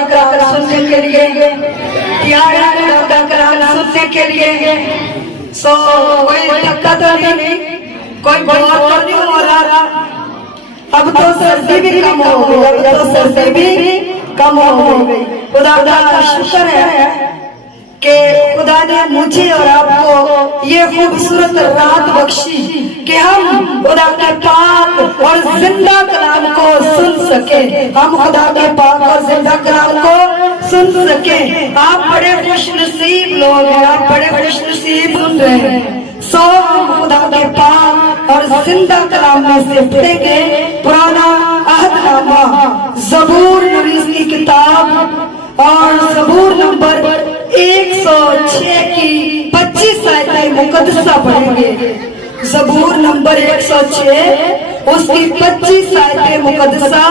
कलाम सुनने के लिए तैयार है, खुदा का कलाम सुनने के लिए। सो कोई धक्का तो नहीं, कोई बोर तो नहीं हो रहा। अब तो सर्दी भी कम हो गई, अब तो सर्दी भी कम हो गई। खुदा का शुक्र है कि खुदा ने मुझे और आपको ये खूबसूरत रात बख्शी कि हम खुदा के पाक और जिंदा कलाम को सुन सके, हम खुदा के पाक और जिंदा कलाम को सुन सके। आप बड़े खुशनसीब लोग हैं, आप बड़े खुशनसीब सुन रहे हैं। सो हम खुदा के पाक और जिंदा कलाम में से पढ़ेंगे पुराना अहदनामा ज़बूर नवीस की किताब और ज़बूर नंबर 106 की 25 आयतें मुकद्दसा पढ़ेंगे। ज़बूर नंबर 106 उसकी 25 आयतें मुकद्दसा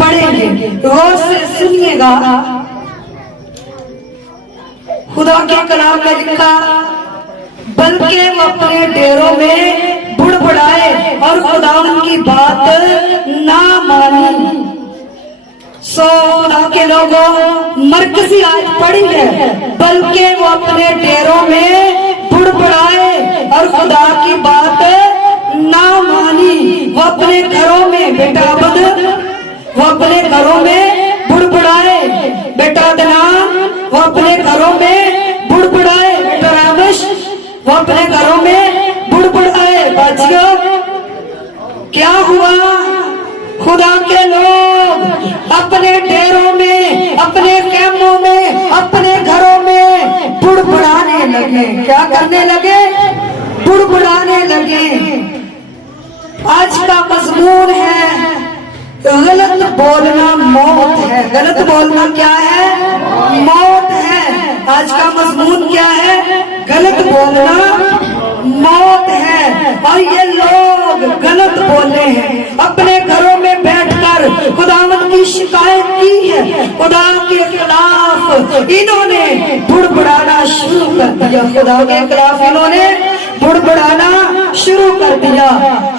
पढ़ेंगे। गौर से सुनिएगा। खुदा के कलाम में लिखा, बल्कि वो अपने डेरों में बुड़बुड़ाए और खुदा उनकी बात ना मानी। सो खुदा के लोगों, मरकजी आज पढ़ी है, बल्कि वो अपने डेरों में बुड़बुड़ाए और खुदा की बात ना मानी। वो अपने घरों में बेटा बद, वो अपने घरों में बुड़बुड़ाए बेटा दना, वो अपने घरों में बुड़बुड़ाए बेटा रामश, वो अपने घरों में बुड़बुड़ाए बाजियो। क्या हुआ? खुदा के लोग अपने डेरों में, अपने खेमों में, अपने घरों में बुड़बुड़ाने लगे। क्या करने लगे? बुड़बुड़ाने लगे। आज का मजमून है, गलत बोलना मौत है। गलत बोलना क्या है? मौत है। आज का मजमून क्या है? गलत बोलना मौत है। और ये लोग गलत बोले हैं, अपने घरों में बैठकर खुदावंद की शिकायत की है। खुदा के खिलाफ इन्होंने बुड़बुड़ाना शुरू कर दिया, खुदा के खिलाफ इन्होंने बुड़बुड़ाना शुरू कर दिया।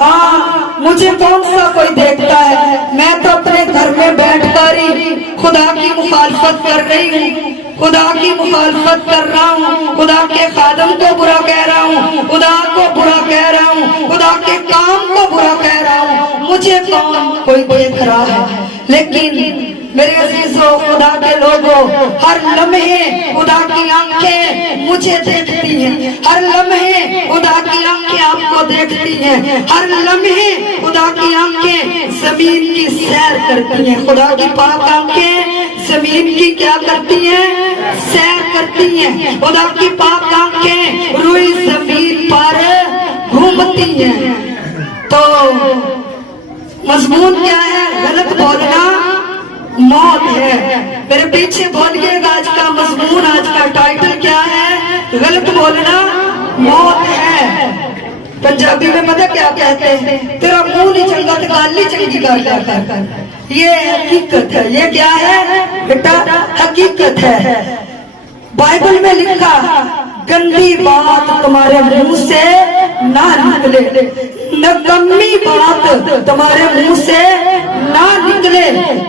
हाँ, मुझे कौन सा कोई देखता है? मैं तो अपने घर में बैठकर ही खुदा की मुखालफत कर रही हूँ, खुदा की मुखालफत कर रहा हूँ, खुदा के खादम को बुरा कह रहा हूँ, खुदा को बुरा कह रहा हूँ, खुदा के काम को बुरा कह रहा हूँ। मुझे कौन कोई देख रहा है? लेकिन मेरे अजीजों, खुदा के लोगों, हर लम्हे खुदा की आंखें मुझे देखती हैं, हर लम्हे खुदा की आंखें आपको देखती हैं, हर लम्हे खुदा की आंखें जमीन की सैर करती हैं। खुदा की पाक आंखें जमीन की क्या करती हैं? सैर करती हैं। खुदा की पाक आंखें रुई जमीन पर घूमती हैं। तो मजमून क्या है? गलत बोलना मौत है। मेरे पीछे बोलिएगा, आज का मजमून, आज का टाइटल क्या है? गलत बोलना मौत है। पंजाबी में पता क्या कहते हैं? तेरा मुंह नहीं चंगा तो गाली चंगी कर। ये हकीकत है। ये क्या है बेटा? हकीकत है। बाइबल में लिखा, गंदी बात तुम्हारे मुंह से ना निकले, नकम्मी बात तुम्हारे मुंह से ना निकले।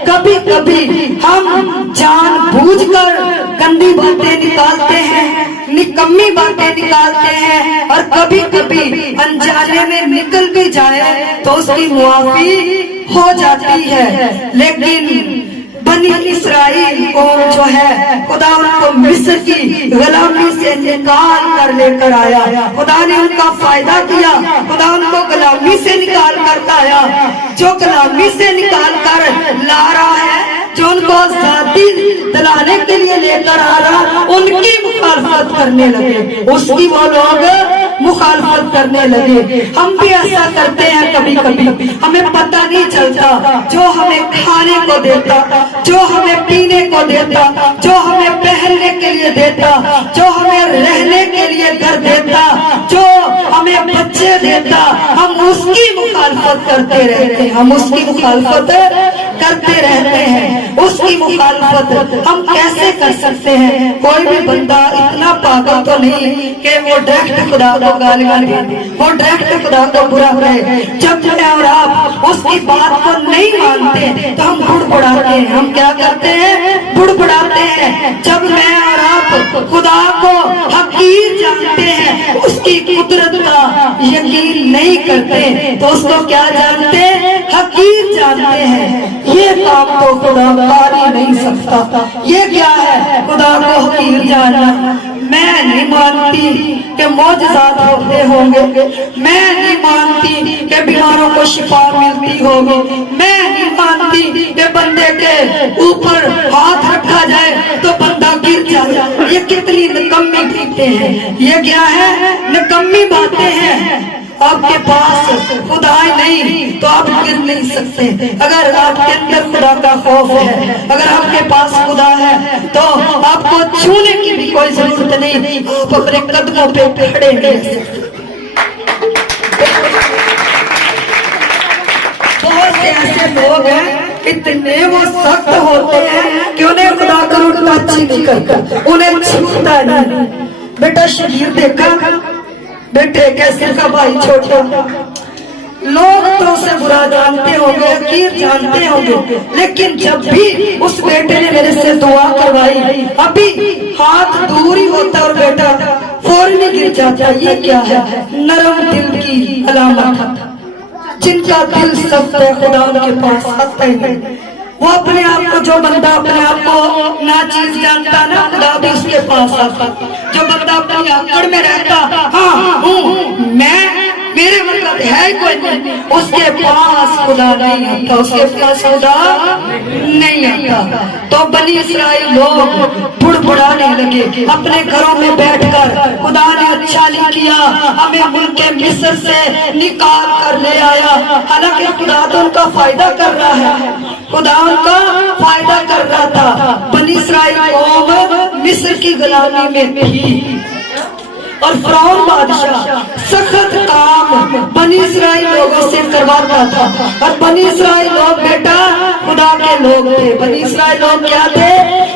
कभी कभी हम जानबूझकर गंदी बातें निकालते हैं, निकम्मी बातें निकालते हैं, और कभी कभी अनजाने में निकल भी जाए तो उसकी मुआफी हो जाती है। लेकिन बनी इस्राइल को जो है, खुदा उनको मिस्र की गुलामी से निकाल कर लेकर आया। खुदा ने उनका फायदा किया, खुदा उनको गुलामी से निकाल कर लाया। जो गुलामी से निकाल कर ला रहा है, जो उनको आजादी दिलाने के लिए लेकर आ रहा, उनकी मुखालफत करने लगे, उसकी वो लोग मुखालफत करने लगे। हम भी ऐसा करते हैं कभी कभी, हमें पता नहीं चलता। जो हमें खाने को देता, जो हमें पीने को देता, जो हमें पहनने के लिए देता, जो हमें रहने के लिए घर देता, जो हमें बच्चे देता, हम उसकी मुखालफत करते रहते हैं। हम उसकी मुखालफत करते रहते हैं। उसकी मुखालफत हम कैसे कर सकते हैं? कोई भी बंदा इतना पागल तो नहीं कि वो डायरेक्ट खुदा को गालियां दे, वो डायरेक्ट खुदा को बुरा कहे। जब मैं और आप उसकी बात को नहीं मानते तो हम बुड़बुड़ाते हैं। हम क्या करते हैं? जब मैं और आप खुदा को हकीर जानते हैं, उसकी कुदरत का यकीन नहीं करते, तो उसको क्या जानते? हकीर जानते हैं। ये काम तो खुदा कर ही नहीं सकता। ये क्या है खुदा को हकीर जानना? मैं नहीं मानती कि मौजज़ात होते होंगे, मैं नहीं मानती कि बीमारों को शिफा मिलती होगी, मैं नहीं मानती कि बंदे के ऊपर हाथ रखा जाए तो बंदा गिर जाए। ये कितनी निकम्मी बातें हैं, ये क्या है? निकम्मी बातें हैं। आपके पास खुदा नहीं तो आप गिर नहीं सकते। अगर आपके अंदर खुदा का खौफ है, अगर आपके पास खुदा है, तो आपको छूने की भी कोई जरूरत नहीं, आप अपने कदमों पे खड़े रह सकते। बहुत से ऐसे लोग हैं, इतने वो सख्त होते हैं कि उन्हें खुदा का रूप टच नहीं करता, उन्हें छूता नहीं। बेटा शरीर देखा, बेटे कैसे का भाई छोटा, लोग तो उसे बुरा जानते होंगे, हकीर जानते होंगे, लेकिन जब भी उस बेटे ने मेरे से दुआ करवाई, अभी हाथ दूर ही होता और बेटा फौरन गिर जाता। ये क्या है? नरम दिल की अलामत। जिनका दिल सख्त है खुदा उनके पास आता ही नहीं। वो अपने आप को, जो बंदा अपने आप को ना चीज जानता ना, खुदा भी उसके पास आता। जो बंदा अपनी आकड़ में रहता, हाँ हूँ मैं, मेरे मतलब है कोई नहीं, उसके पास खुदा नहीं आता, उसके पास खुदा नहीं आता। तो बनी इस्राएल लोग बुड़बुड़ाने लगे अपने घरों में बैठकर, खुदा ने अच्छा नहीं किया, हमें मुल्क मिस्र से निकाल कर ले आया। हालांकि खुदा तो उनका फायदा कर रहा है, खुदा उनका फायदा कर रहा था। बनी इस्राएल कौम मिस्र की गुलामी में थी और फिरौन बादशाह सख्त काम बनी इस्राएल लोगों से करवाता था। और बनी इस्राएल लोग बेटा खुदा के लोग थे। बनी इस्राएल लोग क्या थे?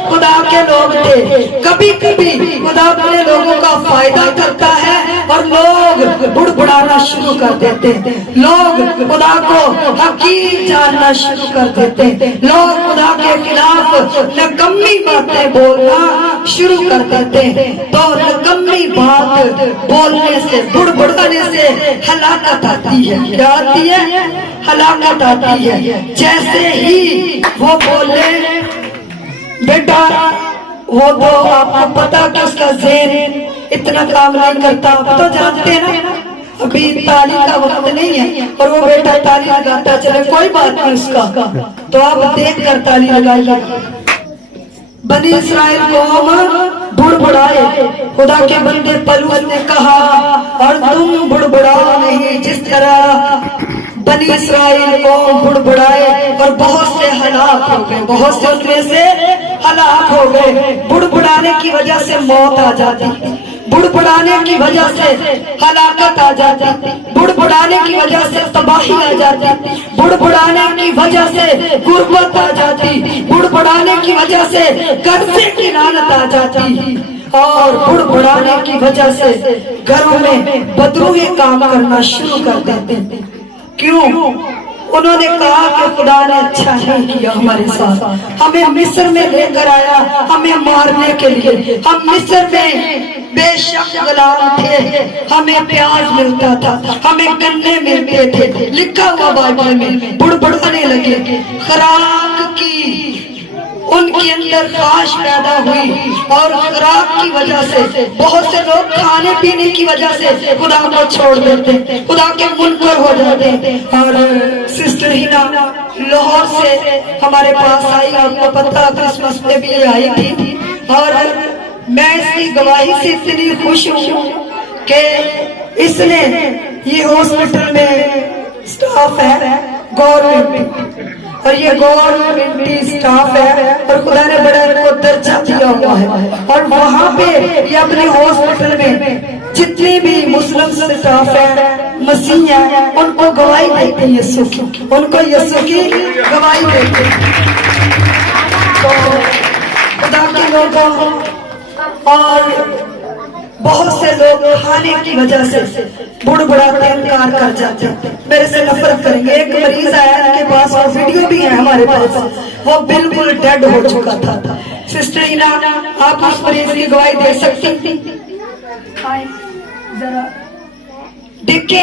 खुदा के लोग थे। कभी कभी खुदा अपने लोगों का फायदा करता है और लोग बुड़बुड़ाना शुरू कर देते, लोग खुदा को हकीर जानना शुरू कर देते, लोग खुदा के खिलाफ नकम्मी बातें बोलना शुरू कर देते। तो नकम्मी बात बोलने से, बुड़बुड़ाने से हलाकत आती है। क्या आती है? हलाकत आती है। जैसे ही वो बोले बेटा, वो तो आपको पता कि उसका ज़हन इतना काम नहीं करता, तो जानते हैं ना अभी ताली का वक्त नहीं है और वो बेटा ताली लगाता चले, कोई बात नहीं उसका, तो आप देख कर ताली लगाइए। बनी इस्राएल कौम बुड़बुड़ाए, खुदा के बंदे पलूस ने कहा और तुम बुड़बुड़ाओ नहीं जिस तरह बनी इस्राएल कौम बुड़बुड़ाए और बहुत से हलाक हो गए, बहुत से उनमें से हलाक हो गए। बुड़बुड़ाने की वजह से मौत आ जाती, बुड़बुड़ाने की वजह से हलाकत आ जाती, बुड़बुड़ाने की वजह से तबाही आ जाती, बुड़बुड़ाने की वजह से गुर्बत आ जाती, बुड़बुड़ाने की वजह से कर्जे की लानत आ जाती और बुड़बुड़ाने की वजह से घरों में बदरूही काम करना शुरू कर देते। क्यों? उन्होंने कहा कि खुदा ने अच्छा नहीं किया हमारे साथ, हमें मिस्र में लेकर आया हमें मारने के लिए। हम मिस्र में बेशक गुलाम थे, हमें प्याज मिलता था, हमें गन्ने मिलते थे, लिखा हुआ बाइबल में। बुड़बुड़ाने लगे, खुराक की उनके अंदर ख्वाहिश पैदा हुई और खुराक की वजह से बहुत से लोग खाने पीने की वजह से खुदा को छोड़ देते, खुदा के मुनकर हो जाते। और सिस्टर हिना लाहौर से हमारे पास आई, आपको पता क्रिसमस पे भी आई थी, और मैं इसकी गवाही से इतनी खुश हूँ कि इसने ये हॉस्पिटल में स्टाफ है गवर्नमेंट, और ये गवर्नमेंट स्टाफ है और खुदा ने बड़ा इनको दर्जा दिया हुआ है। और वहाँ पे ये अपने हॉस्पिटल में जितने भी मुस्लिम स्टाफ है, मसीह है, उनको गवाही देते हैं यीशु की, उनको यीशु की गवाही देते हैं। तो खुदा के लोगों, और बहुत से लोग खाने की वजह से बुड़बुड़ाते इनकार कर जाते, मेरे से नफरत करेंगे। एक मरीज आया इनके पास, और वीडियो भी है हमारे पास, वो बिल्कुल डेड हो चुका था, सिस्टर इना, आप उस मरीज की गवाही दे सकती? आए जरा देखिए,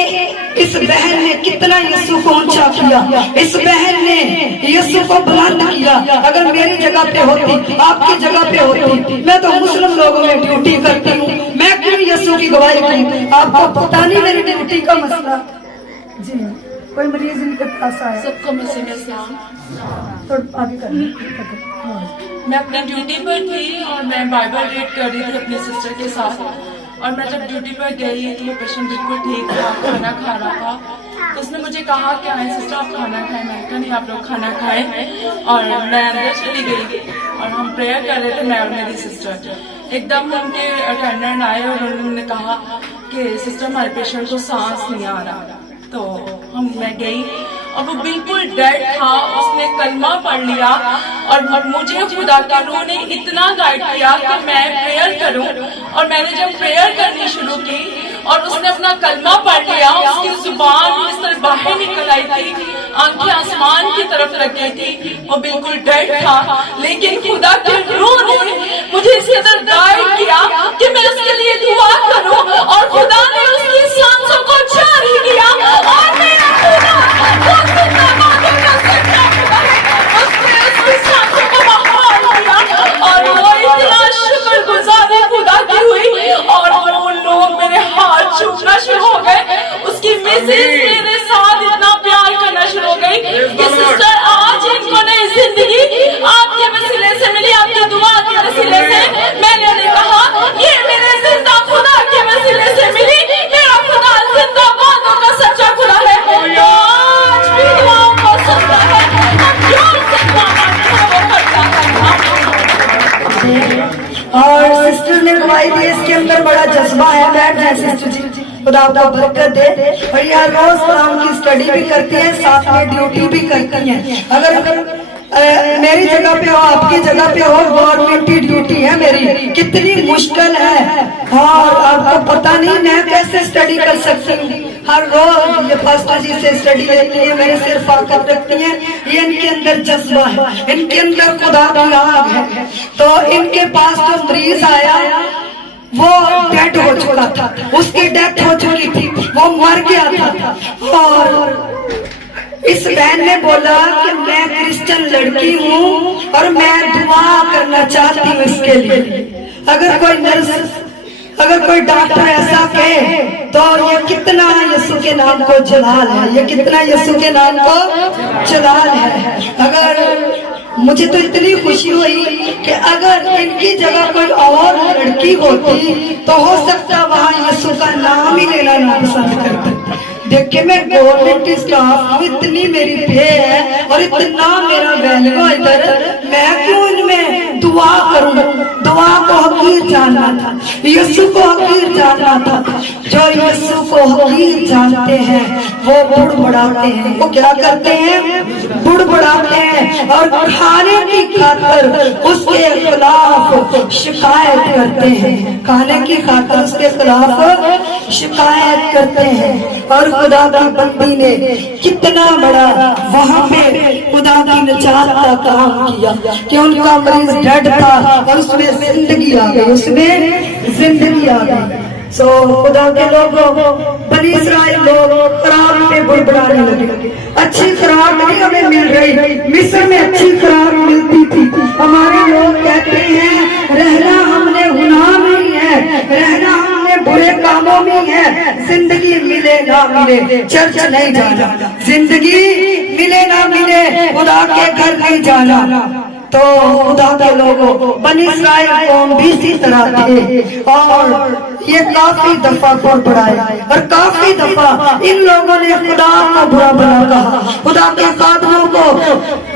इस बहन ने कितना यीशु को ऊंचा किया, इस बहन ने यीशु को बुलंद किया। अगर मेरी जगह पे होती, आपकी जगह पे होती, मैं तो मुस्लिम लोगों में ड्यूटी करती हूँ, मैं क्यों यीशु की गवाही दूं? आपको पता नहीं मेरी ड्यूटी का मसला। जी कोई मरीज इनके पास आया? सबको मसीह में सलाम। तो आगे कर। मैं अपनी ड्यूटी पर थी और मैं बाइबल रीड कर रही थी अपनी सिस्टर के साथ, और मैं जब ड्यूटी पर गई तो पेशेंट बिल्कुल ठीक था, खाना खा रहा था। तो उसने मुझे कहा कि आए सिस्टर आप खाना खाएं। मैंने कहा नहीं, आप लोग खाना खाएं। और मैं अंदर चली गई और हम प्रेयर कर रहे थे, मैं और मेरी सिस्टर। एकदम उनके अटेंडेंट आए और उन्होंने कहा कि सिस्टर हमारे पेशेंट को सांस नहीं आ रहा। तो मैं गई और वो बिल्कुल डेड था। उसने कलमा पढ़ लिया और मुझे खुदा के रूह ने इतना गाइड किया कि मैं प्रेयर करूं। और मैंने जब प्रेयर करनी शुरू की और उसने अपना कलमा पढ़ लिया, उसकी जुबान इस तरह बाहर निकल आई थी, आंखें आसमान की तरफ लग गई थी, वो बिल्कुल डेड था। लेकिन खुदा के रूह ने मुझे इस कदर गाइड किया कि मैं उसके लिए दुआ करूं, और खुदा ने उसकी सांसों को जारी किया। और मेरा खुदा वो जिंदाबाद का जिंदा है, उसने उसकी सांसों को बहाल किया। और वो इतना शुक्रगुजार खुदा की हुई, और वो लोग मेरे हाथ छूना शुरू हो गए। उसकी मिसेज मेरे साथ इतना प्यार करना शुरू हो गई कि सिस्टर आज इनको नई जिंदगी आपके वसीले से मिली, आपकी दुआ के वसीले से। मैंने कहा ये मेरे जिंदा खुदा के वसीले से मिली, मेरा खुदा जिंदाबादों का सच्चा खुदा है, जो आज भी दुआओं को सुनता है, जो जिंदा वो करता है। और सिस्टर ने गवाही दी, इसके अंदर बड़ा जज्बा है। बैठ जाए सिस्टर जी, खुदा आपको बरकत दे। और यह रोज कुरान की स्टडी भी करती है, साथ में ड्यूटी भी करती है। अगर मेरी जगह पे हो, आपकी जगह पे हो, गवर्नमेंट की ड्यूटी है मेरी, कितनी मुश्किल है। और आपको पता नहीं मैं कैसे स्टडी कर सकती हूँ। हर रोज ये पास्टर जी से स्टडी लेती है, मेरे सिर फाकत रखती है। ये इनके अंदर जज्बा है, इनके अंदर खुदा की आग है। तो इनके पास जो मरीज आया वो डेड हो चुका था, उसकी डेथ हो चुकी थी, वो मर गया था। और इस बहन ने बोला कि मैं क्रिश्चियन लड़की हूँ और मैं दुआ करना चाहती हूँ इसके लिए। अगर कोई नर्स, अगर कोई डॉक्टर ऐसा कहे तो ये कितना यीशु के नाम को जलाल है, ये कितना यीशु के नाम को जलाल है। अगर मुझे तो इतनी खुशी हुई कि अगर इनकी जगह कोई और लड़की होती तो हो सकता वहाँ यीशु का नाम ही लेना ना पसंद करता। देखिए मैं गवर्नमेंट स्टाफ, इतनी मेरी पे है और इतना मेरा वैल्यू इधर, मैं क्यों इनमें दुआ करूं? दुआ को हकीर जानना था, यीशु को हकीर जानना था। जो यीशु को हकीर जानते हैं वो बुड़बुड़ाते हैं। वो क्या करते हैं? बुड़बुड़ाते हैं और खाने की खातर उसके खिलाफ शिकायत करते हैं, खाने की खातर उसके खिलाफ शिकायत करते हैं। और खुदा की बंदी ने कितना बड़ा वहाँ पे खुदा की निजात का काम किया कि उनका मरीज डेड था और उसमें जिंदगी आ गई, उसमें जिंदगी आ गई। सो खुदा के लोगों, बनी इस्राएल लोग खुराक पे बुड़बुड़ाने लगे। अच्छी खुराक नहीं हमें मिल रही, मिस्र में अच्छी खुराक मिलती थी। हमारे लोग कहते हैं रहना हमने गुनाह में ही है, रहना हमने बुरे कामों में है, जिंदगी मिले ना मिले चर्च नहीं जाना, जिंदगी मिले ना मिले खुदा के घर नहीं जाना। तो खुदा के लोगों, बनी इस्राएल कौम भी इसी तरह थे और ये काफी दफा बुड़बुड़ाए और काफी दफा इन लोगों ने खुदा को बुरा भला कहा, खुदा के कादमों को,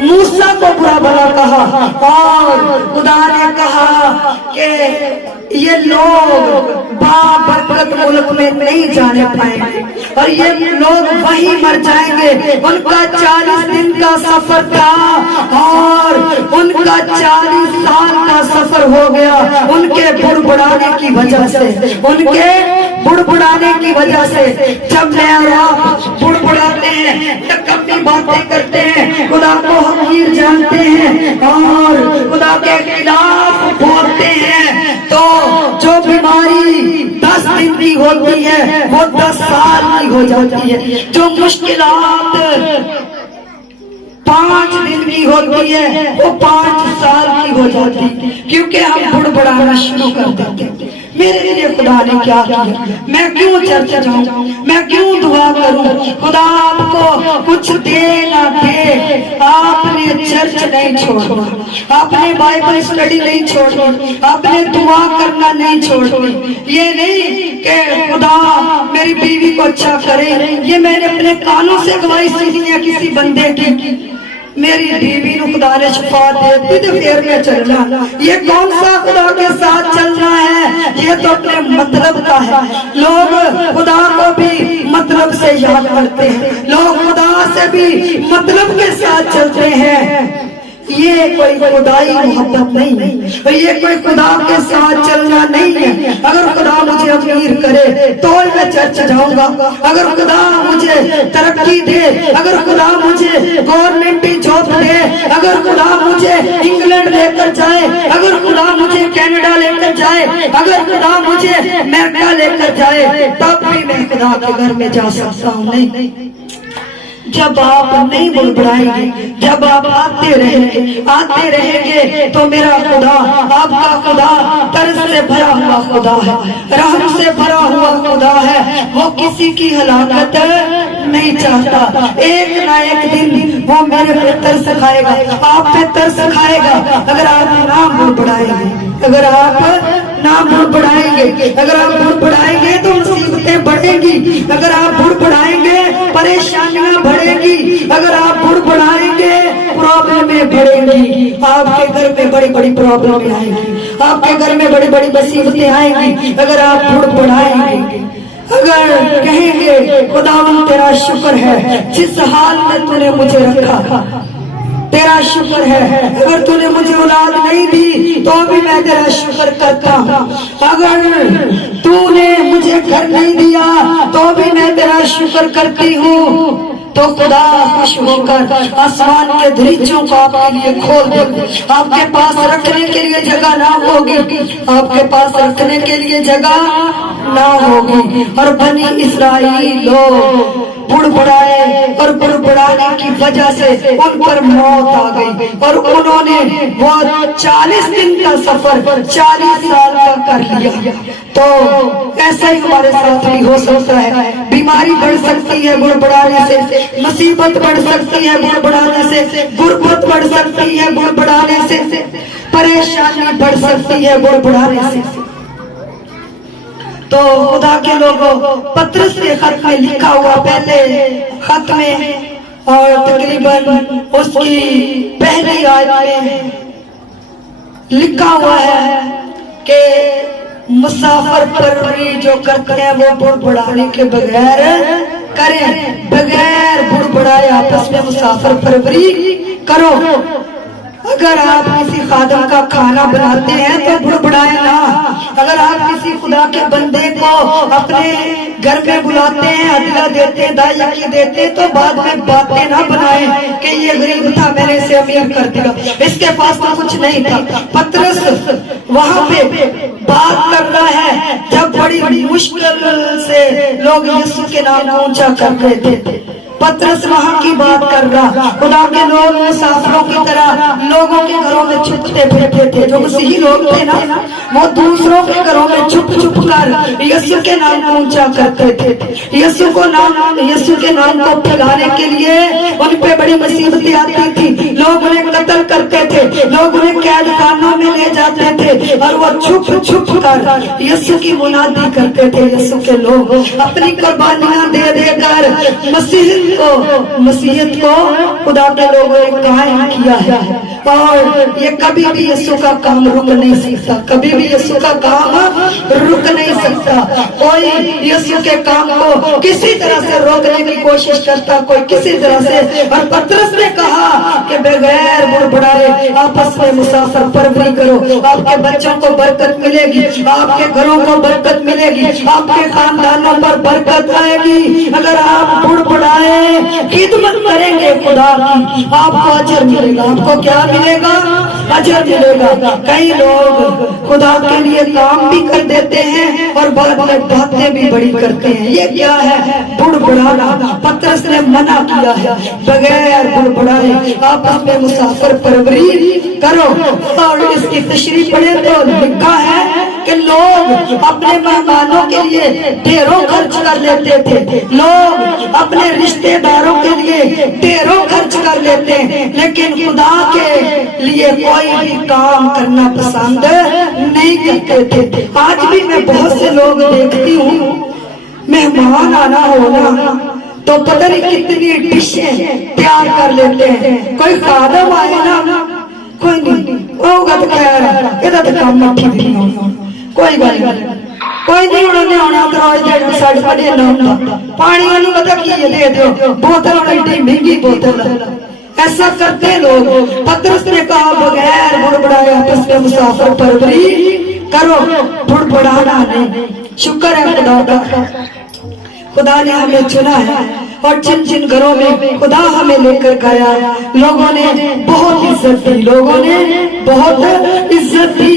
मूसा को बुरा भला कहा। और खुदा ने कहा कि ये लोग बाबरकत मुल्क में नहीं जाने पाएंगे और ये लोग वहीं मर जाएंगे। उनका 40 दिन का सफर था और उनका 40 साल का सफर हो गया उनके बुड़बुड़ाने की वजह से, उनके बुड़बुड़ाने की वजह से। जब मैं और आप बुड़बुड़ाते हैं, नकम्मी बातें करते हैं, खुदा को हकीर जानते हैं और खुदा के खिलाफ وہ 10 سال کی ہو جاتی ہے، جو مشکلات 5 دن کی ہوتی ہے وہ 5 سال کی ہو جاتی ہے، کیونکہ ہم بڑبڑانا شروع کر دیتے ہیں۔ میرے لیے خدا نے کیا کیا، میں کیوں چرچ جاؤں، میں کیوں دعا کروں؟ خدا آپ کو کچھ دے نہ دے، آپ نے چرچ نہیں چھوڑنا، آپ نے بائبل اسٹڈی نہیں چھوڑنی، آپ نے دعا کرنا نہیں چھوڑنی۔ یہ نہیں کہ خدا میری بیوی کو اچھا کرے، یہ میں نے اپنے کانوں سے گواہی سنی ہے کسی بندے کی، میری بیوی نو خدا نے شفا دے دی تو پھر میں چلنا۔ یہ کون سا خدا کے ساتھ چلنا ہے؟ یہ تو اپنے مطلب کا ہے۔ لوگ خدا کو بھی مطلب سے یاد کرتے ہیں، لوگ خدا سے بھی مطلب کے ساتھ چلتے ہیں۔ یہ کوئی خدائی محبت نہیں ہے، یہ کوئی خدا کے ساتھ چلنا نہیں ہے۔ اگر خدا مجھے امیر کرے تو میں چرچ جاؤں گا، اگر خدا مجھے ترقی دے، اگر خدا مجھے گورنمنٹ جاب دے، اگر خدا مجھے انگلینڈ لے کر جائے، اگر خدا مجھے کینیڈا لے کر جائے، اگر خدا مجھے امریکہ لے کر جائے، تب بھی میں خدا کے گھر میں جا سکتا ہوں۔ نہیں، جب آپ نہیں بڑبڑائیں گے، جب آپ آتے رہیں گے تو میرا خدا، آپ کا خدا طرز سے بھرا ہوا خدا ہے، رحم سے بھرا ہوا خدا ہے۔ وہ کسی کی ہلاکت نہیں چاہتا، ایک نہ ایک دن وہ میرے پہ ترس کھائے گا، آپ پہ ترس کھائے گا، اگر آپ نہ بڑبڑائیں گے، اگر آپ نہ بڑبڑائیں گے، اگر آپ بڑبڑائیں گے تو مصیبتیں بڑھیں گی، اگر آپ بڑبڑائیں گے پریشانیاں بڑھیں گی، اگر آپ بڑبڑائیں گے پرابلمیں بڑھیں گی، آپ کے گھر میں بڑی بڑی پرابلمیں آئیں گی، آپ کے گھر میں بڑی بڑی مصیبتیں آئیں گی اگر آپ بڑبڑائیں گے۔ اگر کہیں گے خداوند تیرا شکر ہے جس حال میں تو نے مجھے رکھا، تیرا شکر ہے، اگر تو نے مجھے اولاد نہیں دی تو بھی میں تیرا شکر کرتا ہوں، اگر تو نے مجھے گھر نہیں دیا تو بھی میں تیرا شکر کرتی ہوں، تو خدا خوش ہو کر آسمان کے دریچوں کو آپ کے لیے کھول دے گا۔ آپ کے پاس رکھنے کے لیے جگہ نہ ہوگی، آپ کے پاس رکھنے کے لیے جگہ نہ ہوگی۔ اور بنی اسرائیل لوگ بڑبڑائے اور بڑبڑانے کی وجہ سے ان پر موت آ گئی، اور انہوں نے وہ 40 دن کا سفر 40 سال کا کر لیا۔ تو ایسا ہی ہمارے ساتھ بھی ہو سکتا ہے، بیماری بڑھ سکتی ہے بڑبڑانے سے، مصیبت بڑھ سکتی ہے بڑبڑانے سے، غربت بڑھ سکتی ہے بڑبڑانے سے، پریشانی بڑھ سکتی ہے بڑبڑانے سے۔ تو خدا کے لوگوں، پطرس کے خط میں لکھا ہوا پہلے خط میں اور تقریباً اس کی پہلی آیت میں لکھا ہوا ہے کہ مسافر پروری جو کرتے ہیں وہ بڑبڑانے کے بغیر کریں، بغیر بڑبڑائے آپس میں مسافر پروری کرو۔ اگر آپ کسی خادم کا کھانا بناتے ہیں تو بڑبڑائیں نہ، اگر آپ کسی خدا کے بندے کو اپنے گھر میں بلاتے ہیں، ہدیہ دیتے، دائیکی دیتے، تو بعد میں باتیں نہ بنائیں کہ یہ غریب تھا میں نے اسے امیر کر دیا، اس کے پاس تو کچھ نہیں تھا۔ پطرس وہاں پہ بات کرتا ہے جب بڑی مشکل سے لوگ یسوع کے نام کو اونچا کرتے تھے، پطرس وہاں کی بات کر رہا۔ خدا کے لوگ مسافروں کی طرح لوگوں کے گھروں میں چھپتے پھرتے تھے، جو مسیحی لوگ تھے نا، وہ دوسروں کے گھروں میں چھپ چھپ کر یسوع کے نام کو اونچا کرتے تھے۔ یسوع کے نام کو پھیلانے کے لیے ان پہ بڑی مصیبتیں آتی تھی، لوگ انہیں قتل کرتے تھے، لوگ انہیں قید خانوں میں لے جاتے تھے، اور وہ چھپ چھپ کر یسوع کی منادی کرتے تھے۔ یسوع کے لوگ اپنی قربانیاں دے دے کر مسیحیت کو خدا کے لوگوں نے قائم کیا ہے، اور یہ کبھی بھی یسوع کا کام رک نہیں سکتا، کبھی بھی یسوع کا کام رک نہیں سکتا۔ کوئی یسوع کے کام کو کسی طرح سے روکنے کی کوشش کرتا، کوئی کسی طرح سے، اور پطرس نے کہا کہ بغیر بڑبڑائے آپس میں مسافر پروری کرو، آپ کے بچوں کو برکت ملے گی، آپ کے گھروں کو برکت ملے گی، آپ کے خاندانوں پر برکت آئے گی۔ اگر آپ بڑبڑائے خدمت کریں گے خدا کی، آپ کو اجر ملے گا۔ آپ کو کیا ملے گا؟ अजर मिलेगा। कई लोग खुदा के लिए काम भी कर देते हैं और बाद में बातें भी बड़ी करते हैं। ये क्या है? बुड़बुड़ाना। पतरस ने मना किया है, बगैर बुड़बुड़ाए आपस में मुसाफिर परवरी करो। और इसकी तशरीह पढ़े तो लिखा है कि लोग अपने मेहमानों के लिए ढेरों खर्च कर लेते थे, लोग अपने रिश्तेदारों के लिए ढेरों खर्च कर लेते हैं, लेकिन खुदा के लिए कोई भी काम करना पसंद नहीं करते थे। आज भी मैं बहुत से लोग देखती हूँ, मेहमान आना होना तो पता नहीं कितनी डिशें तैयार कर लेते हैं। कोई खादम आए ना, कोई नहीं होगा तो खैर ਇਹਦਾ ਤਾਂ ਕੰਮ ਮੱਠੀ ਨਹੀਂ ਹੋਣਾ, ਕੋਈ ਗੱਲ ਨਹੀਂ, ਕੋਈ ਨਹੀਂ ਉਹਨੇ ਆਉਣਾ ਤਾਂ ਰੋਜ਼ ਦੇ ਸਾਡੇ ਸਾਡੇ ਨਾ ਹੁੰਦਾ ਪਾਣੀ ਉਹਨੂੰ ਪਤਾ ਕੀ ਹੈ ਦੇ ਦਿਓ बोतल और इतनी महंगी बोतल। ऐसा करते लोग। पतरस ने कहा बगैर बुड़बुड़ाए आपस में मुसाफिर परवरी करो। बुड़बुड़ाना नहीं। शुक्र है खुदा का, खुदा ने हमें चुना है और जिन जिन घरों में खुदा हमें लेकर गया लोगों ने बहुत इज्जत दी, लोगों ने बहुत इज्जत दी।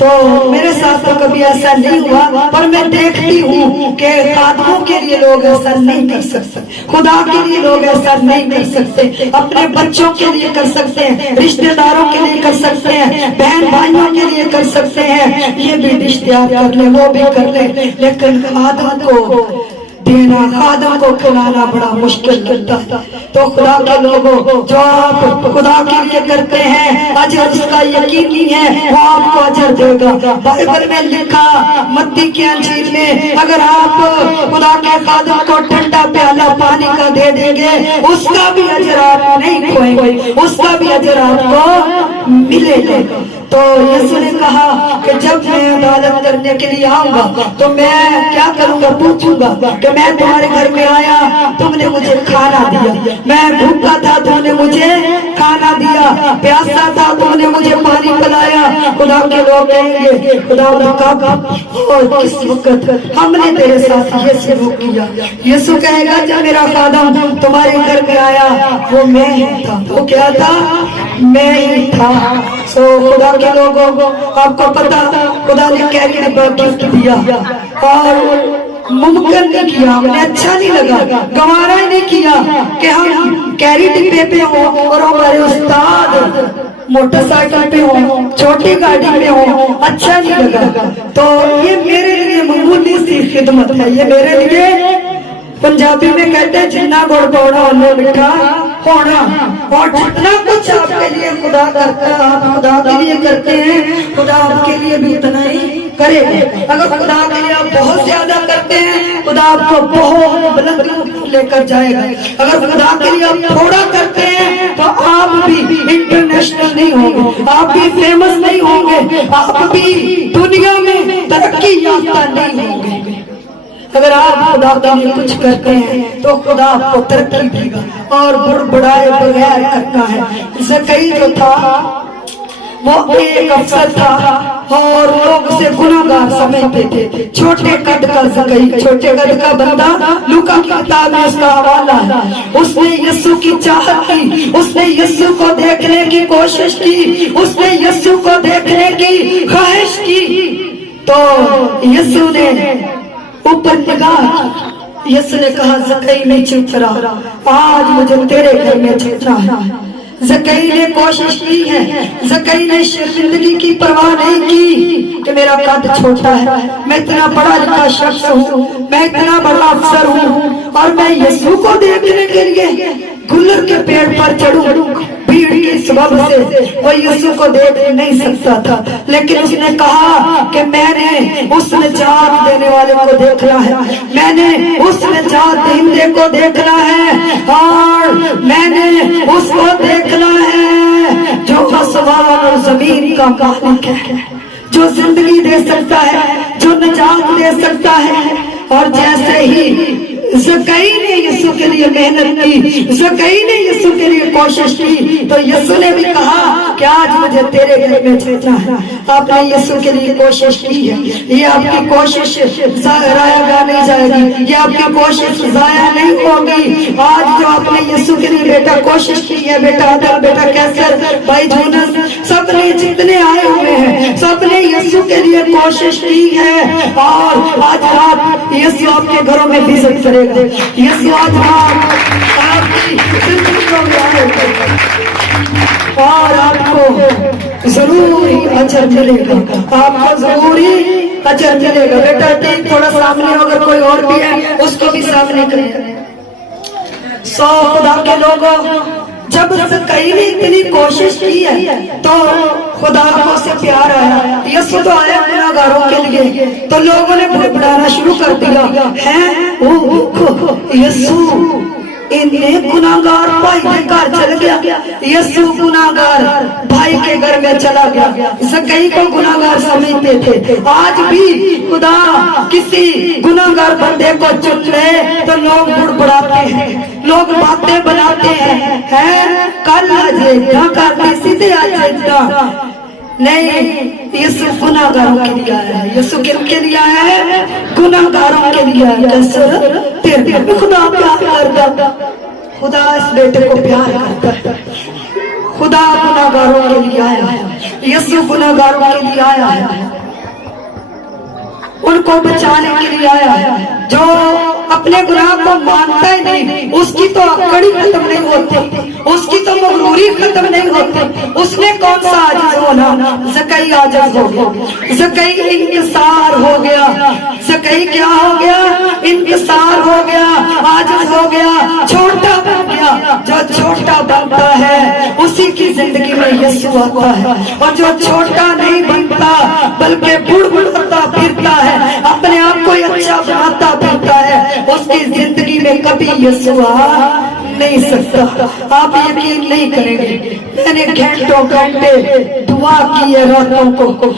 तो मेरे साथ तो कभी ऐसा नहीं हुआ, पर मैं देखती हूँ कि खादमों के लिए लोग ऐसा नहीं कर सकते, खुदा के लिए लोग ऐसा नहीं कर सकते, अपने बच्चों के लिए कर सकते हैं, रिश्तेदारों के लिए कर सकते हैं, बहन भाइयों के लिए कर सकते हैं। ये भी डिश तैयार कर ले, वो भी कर ले, लेकिन खादम को देना, खादम को खिलाना बड़ा मुश्किल लगता है। तो खुदा के लोगों, जो आप खुदा के लिए करते हैं, अजर जिसका यकीनी है वो आपको अजर देगा। बाइबल में लिखा मत्ती की अंजील में, अगर आप खुदा के खादम को ठंडा प्याला पानी का दे देंगे उसका भी अजर आप नहीं खोएंगे, उसका भी अजर आपको मिलेगा। तो यीशु ने कहा कि जब मैं इबादत करने के लिए आऊंगा तो मैं क्या करूंगा? पूछूंगा कि मैं तुम्हारे घर में आया, तुमने मुझे खाना दिया, मैं भूखा था तुमने मुझे खाना दिया, प्यासा था तुमने मुझे पानी पिलाया। खुदा के लोग कहेंगे खुदा कब और किस वक्त हमने तेरे साथ ये सलूक किया? यीशु कहेगा जब मेरा खादम तुम्हारे घर में आया वो मैं ही था। वो क्या था? मैं ही था। सो खुदा के लोगों, आपको पता खुदा ने कैरी गिफ्ट दिया और मुमकिन नहीं किया, हमें अच्छा नहीं लगा, गंवारा ही नहीं किया कि हम कैरी डिब्बे पे हो और हमारे उस्ताद मोटरसाइकिल पे हो, छोटी गाड़ी में हो, अच्छा नहीं लगा। तो ये मेरे लिए मामूली सी खिदमत है, ये मेरे लिए पंजाबी में कहते हैं जितना गुड़ पौड़ा उन्हें मिठा होना। और जितना कुछ आपके लिए खुदा करता है, आप खुदा के लिए करते हैं, खुदा आपके लिए भी उतना ही करेगा। अगर खुदा के लिए आप बहुत ज्यादा करते हैं, खुदा आपको बहुत बुलंद लेकर जाएगा। अगर खुदा के लिए आप थोड़ा करते हैं तो आप भी इंटरनेशनल नहीं होंगे, आप भी फेमस नहीं होंगे, आप भी दुनिया में तरक्की याफ्ता नहीं होंगे। अगर आप खुदा के लिए कुछ करते हैं तो खुदा आपको तरक्की देगा। और बुड़बुड़ाए बगैर करना है। ज़कई जो था वो एक अफसर था और लोग उसे गुनाहगार समझते थे। छोटे कद का ज़कई, छोटे कद का बंदा, लूका की किताब में उसका हवाला है। उसने यीशु की चाहत की, उसने यीशु को देखने की कोशिश की, उसने यीशु को देखने की ख्वाहिश की। तो यीशु ने ऊपर निगाह, यीशु ने कहा ज़कई नहीं चुप रहा, आज मुझे तेरे घर में छिपना है। ज़कई ने कोशिश की है, ज़कई ने शर्मिंदगी की परवाह नहीं की कि मेरा कद छोटा है, मैं इतना बड़ा लिखा शख्स हूँ, मैं इतना बड़ा अफसर हूँ और मैं यीशु को देखने के लिए गुल्लर के पेड़ पर चढ़ूं। भीड़ की सबब से वो यीशु को देख नहीं सकता था, लेकिन उसने कहा कि मैंने उस निजात देने वाले को देखना है, मैंने उस निजात दहिंदे को देखना है और मैंने उसको देखना है जो आसमान और जमीन का मालिक है, जो जिंदगी दे सकता है, जो निजात दे सकता है। और जैसे ही ज़कई ने यीशु के लिए मेहनत की, ज़कई ने यीशु के लिए कोशिश की, तो यीशु ने भी कहा कि आज मुझे तेरे घर में जाना है। आपने यीशु के लिए कोशिश की है, ये आपकी कोशिश जाया नहीं जाएगी, ये आपकी कोशिश जाया नहीं होगी। आज जो आपने यीशु के लिए बेटा कोशिश की है, बेटा अदल, बेटा कैसर, भाई जोनस, सबने जितने आए हुए हैं सबने यीशु के लिए कोशिश की है। और आज रात यीशु आपके घरों में विजिट करेगा। यीशु आज रात आपकी जिंदगियों में आएगा और आपको जरूर ही अजर मिलेगा, आपको जरूर ही अजर मिलेगा। बेटा ठीक थोड़ा सामने, अगर कोई और भी है उसको भी सामने करेगा। सो खुदा के लोगों, जब कई ने इतनी कोशिश की है तो खुदा को से प्यार आया। यीशु तो आया गुनाहगारों के लिए, तो लोगों ने बुड़बुड़ाना शुरू कर दिया है, वो यीशु इन्हें गुनाहगार भाई के घर चल गया, यीशु गुनाहगार भाई के घर में चला गया। ज़कई को गुनाहगार समझते थे। आज भी खुदा किसी गुनाहगार बंदे को चुन ले तो लोग बुड़बुड़ाते हैं, लोग बातें बनाते हैं कल अजेंडा करते सीधे अजेंडा नहीं। यीशु गुनाहगारों के लिए आया है। यीशु किनके लिए आया है? गुनाहगारों के लिए आया है। तेरे भी खुदा प्यार करता, खुदा इस बेटे को प्यार करता है। खुदा गुनाहगारों के लिए आया है, यीशु गुनाहगारों के लिए आया है, उनको बचाने के लिए आया है। जो अपने गुनाह को मानता ही नहीं, उसकी तो अकड़ी खत्म नहीं होती, उसकी तो मगरूरी खत्म नहीं होती। उसने कौन सा आजिज होना? ज़कई आजिज हो गया, ज़कई इंकिसार हो गया। ज़कई क्या हो गया? इंकिसार हो गया, आजिज हो गया, छोटा बन गया। जो छोटा बनता है उसी की जिंदगी में यीशु आता है, और जो छोटा नहीं बनता बल्कि बुड़बुड़ाता फिरता है, अपने आप को अच्छा बनाता फिरता है, उसकी जिंदगी में कभी यीशु आ नहीं सकता। आप यकीन नहीं करेंगे, मैंने घंटों घंटे दुआ की है रातों को।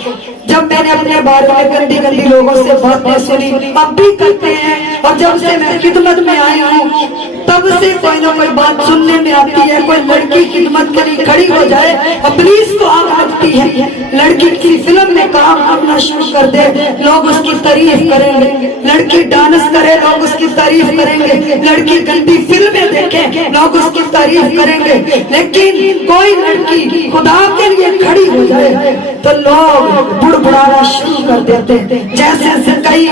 जब मैंने अपने बारे में गंदी गंदी लोगों से बातें सुनी, अब भी करते हैं, और जब से मैं खिदमत में आई हूँ तब से कोई ना कोई बात सुनने में आती है। कोई लड़की खिदमत के लिए खड़ी हो जाए और पुलिस को आग लगती है, लड़की किसी फिल्म में काम करना शुरू कर दे, लोग उसकी तारीफ करेंगे। लड़की डांस करे, लोग उसकी तारीफ करेंगे। लड़की गंदी फिल्में देखे, लोग उसकी तारीफ करेंगे। लेकिन कोई लड़की खुदा के लिए खड़ी हो जाए तो लोग बुड़बुड़ाना शुरू कर देते। जैसे ज़कई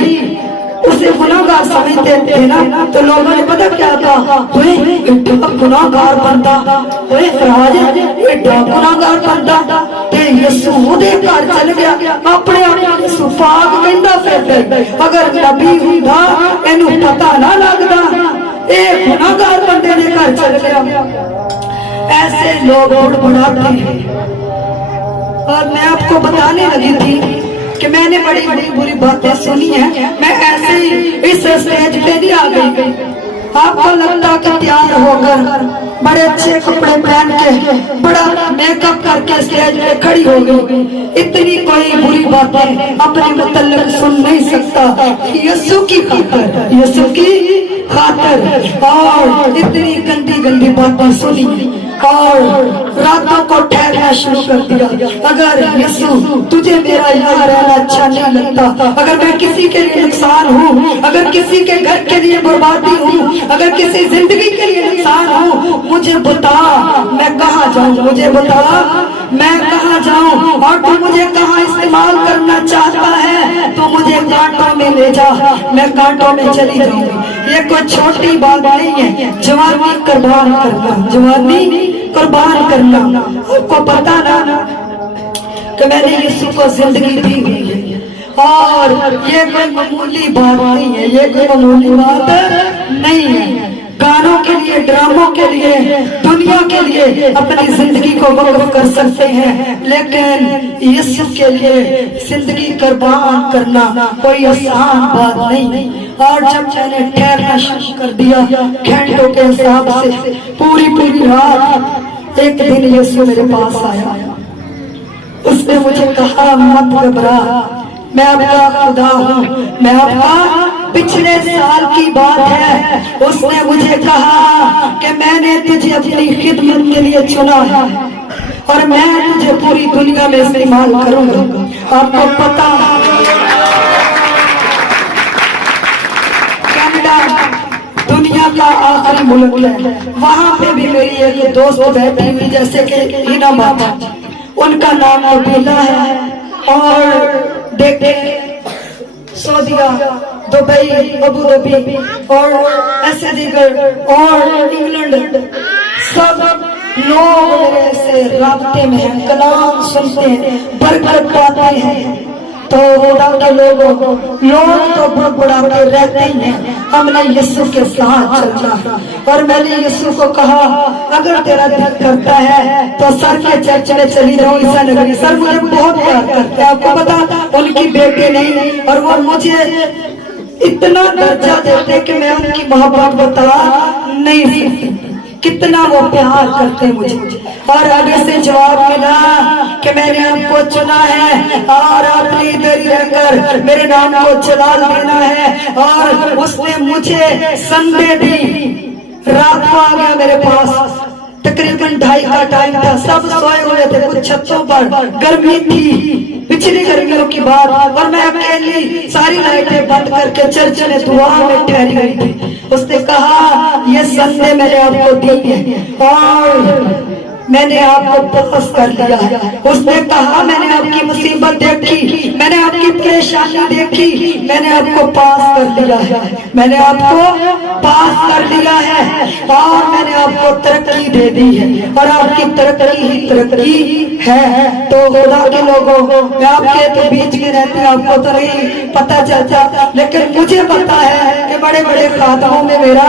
उसे गुनाहगार समझते थे ना, तो लोगों ने पता क्या कहा? गुनाहगार बनता, गुनाहगार बनता, ते यीशु दे घर चल गया। अपने आप यीशु पाक कहंदा फिरदा, अगर नबी हुंदा इनू पता ना लगदा, ए गुनाहगार बंदे दे घर चल गया। ऐसे लोग बुड़बुड़ाते हैं। और मैं आपको बताने लगी थी कि मैंने बड़ी बड़ी बुरी बातें सुनी है। मैं ऐसे ही इस स्टेज पे नहीं आ गई। आपको लगता कि तैयार होकर बड़े अच्छे कपड़े पहन के बड़ा मेकअप करके स्टेज पे खड़ी हो गई। इतनी कोई बुरी बातें अपने मुतल्लिक सुन नहीं सकता। यीशु की खातिर, यीशु की खातिर और इतनी गंदी गंदी बातें सुनी और रातों को ठहरना शुरू कर दिया। अगर यीशु तुझे मेरा यहाँ रहना अच्छा नहीं लगता, अगर मैं किसी के लिए नुकसान हूँ, अगर किसी के घर के लिए बर्बादी हूँ, अगर किसी जिंदगी के लिए नुकसान हूँ, मुझे बता मैं कहाँ जाऊँ, मुझे बता मैं कहाँ जाऊँ। और तू मुझे कहाँ इस्तेमाल करना चाहता है तो मुझे कांटों में ले जा, मैं कांटों में चली जाऊँगी। ये कोई छोटी बात नहीं है। जवानी कुर्बान करना, जवानी कुर्बान करना। आपको पता ना कि मैंने यीशु को जिंदगी दी हुई है, और ये कोई मामूली बात नहीं है, ये कोई मामूली बात नहीं है। गानों के लिए, ड्रामों के लिए, दुनिया के लिए अपनी जिंदगी को वक्फ कर सकते हैं, लेकिन यीशु के लिए जिंदगी कुर्बान करना कोई आसान बात नहीं। और जब मैंने ठहरना शुरू कर दिया घंटों के हिसाब से, पूरी पूरी रात, एक दिन यीशु मेरे पास आया। उसने मुझे कहा मत घबरा, मैं आपका खुदा हूँ, मैं आपका पिछले साल की बात है, उसने मुझे कहा कि मैंने तुझे अपनी खिदमत के लिए चुना है और मैं तुझे पूरी दुनिया में इस्तेमाल करूंगा। आपको पता कनाडा दुनिया का आखिरी मुल्क है, वहां पे भी मेरी एक दोस्त बैठी हुई जैसे कि हिना माता, उनका नाम नबीला है, और देखे सऊदीया, दुबई, अबू धाबी और ऐसे दीगर और इंग्लैंड, सब लोग मेरे से राब्ते में हैं, कलाम सुनते हैं, बरकत पाते हैं। तो खुदा के लोग तो बुड़बुड़ाते रहते ही हैं, हमने यीशु के साथ चलना है। और मैंने यीशु को कहा अगर तेरा दिल करता है तो सर के चर्च में चली जाओ, ईसा नगरी। सर मुझे बहुत प्यार करते हैं, आपको पता, उनकी बेटी नहीं, और वो मुझे इतना दर्जा देते कि मैं उनकी मोहब्बत बता नहीं सकती, कितना वो प्यार करते मुझे। और आगे से जवाब मिला कि मैंने आपको चुना है और आपने इधर ही रहकर मेरे नाम को जलाल देना है। और उसने मुझे संडे दी, रात को आ गया मेरे पास, तकरीबन 2:30 का टाइम था, सब सोए हुए थे, कुछ छतों पर, गर्मी थी, पिछली गर्मियों की बात, और मैं अकेली सारी लाइटें बंद करके चर्च में दुआ में ठहरी हुई थी। उसने कहा ये संडे मैंने आपको दी है और मैंने आपको पास कर लिया है। उसने कहा मैंने आपकी मुसीबत देखी, मैंने आपकी परेशानी देखी, मैंने आपको पास कर लिया है, मैंने आपको पास कर लिया है और मैंने आपको तरक्की दे दी है और आपकी तरक्की ही तरक्की है। तो खुदा के लोगों, मैं आपके तो बीच में रहती हूँ, आपको तो नहीं पता चलता, लेकिन मुझे पता है कि बड़े बड़े खातमों में मेरा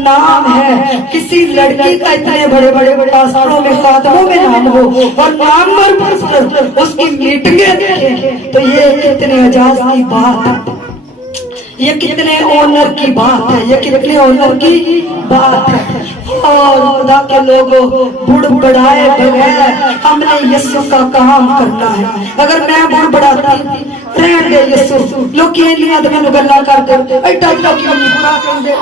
नाम है। किसी लड़की का इतने बड़े बड़े पास्टरों में, खातमों में नाम हो और नाम पर उसकी मीटिंगें देखें, तो ये कितने एजाज की बात है, ये कितने ऑनर की बात है, ये कितने ऑनर की बात है। और खुदा के लोगों, बुड़बड़ाए बगैर हमने यीशु का काम करना है। अगर मैं बुड़बड़ाती रहने दे यीशु, लोग ये नहीं आदमी गल्ला करते, ऐटा की बुरा कर दे,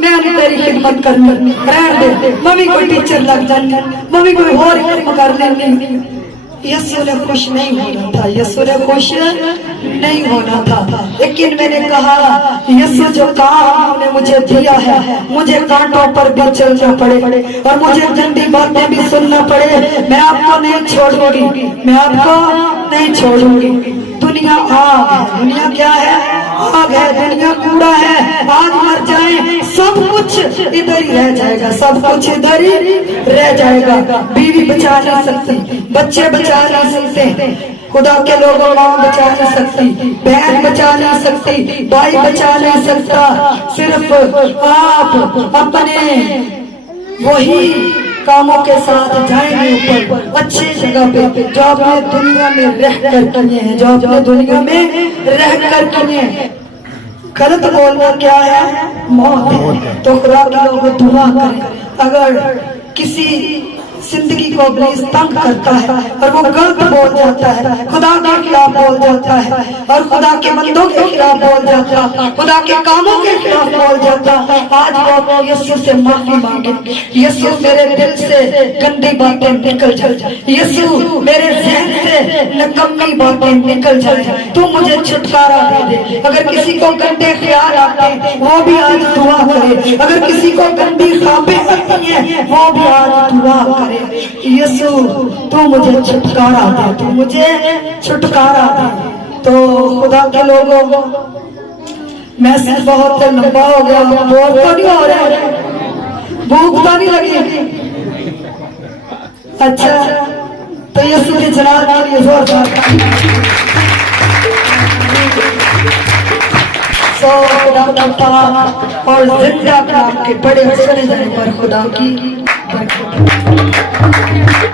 मैं तेरी खिदमत करनी, रहने दे, मम्मी कोई टीचर लग जानी, मम्मी कोई और काम कर लेनी। यीशु ने खुश नहीं होना था, यीशु ने खुश नहीं होना था, लेकिन मैंने कहा यीशु जो काम उन्होंने मुझे दिया है, मुझे कांटों पर भी चलना पड़े और मुझे गंदी बातें भी सुनना पड़े, मैं आपको नहीं छोड़ूंगी, मैं आपको नहीं छोड़ूंगी। दुनिया आग है, दुनिया क्या है? आग है, दुनिया कूड़ा है, आज मर जाए सब कुछ इधर ही रह जाएगा, सब कुछ इधर ही रह जाएगा। बीवी बचा नहीं सकती, बच्चे बचा नहीं सकते, खुदा के लोगों माँ बचा नहीं सकती, बहन बचा नहीं सकती, भाई बचा नहीं सकता, सिर्फ आप अपने वही कामों के साथ जाएंगे ऊपर अच्छी जगह पे, जो आपने दुनिया में रह कर किए हैं, जो आपने दुनिया में रह कर किए हैं। गलत बोलना क्या है? मौत है। तो खुदा के लोग दुआ करें, अगर किसी जिंदगी को इब्लीस तंग करता है और वो गलत बोल जाता है, खुदा के खिलाफ बोल जाता है और खुदा के बंदों के खिलाफ बोल जाता है, खुदा के कामों के खिलाफ बोल जाता है, आज वो यीशु से माफी मांगे। यीशु मेरे दिल से गंदी बातें निकल जाए, यीशु मेरे जहन से नकम्मी बातें निकल जाए, तू मुझे छुटकारा दे दे। अगर किसी को गंदे ख्याल आते हैं वो भी आज दुआ करे, अगर किसी को गंदी ख्वाबें आती हैं वो भी आज दुआ करे, यीशु तू मुझे छुटकारा दे, तू मुझे छुटकारा दे। तो खुदा के लोगों, मैसेज बहुत लंबा हो गया, बोर तो नहीं हो रहे, भूख तो नहीं लगी? अच्छा, तो यीशु के जलाल के लिए जोरदार खुदा का पाक और जिंदा कलाम के बड़े सुने जाने पर खुदा की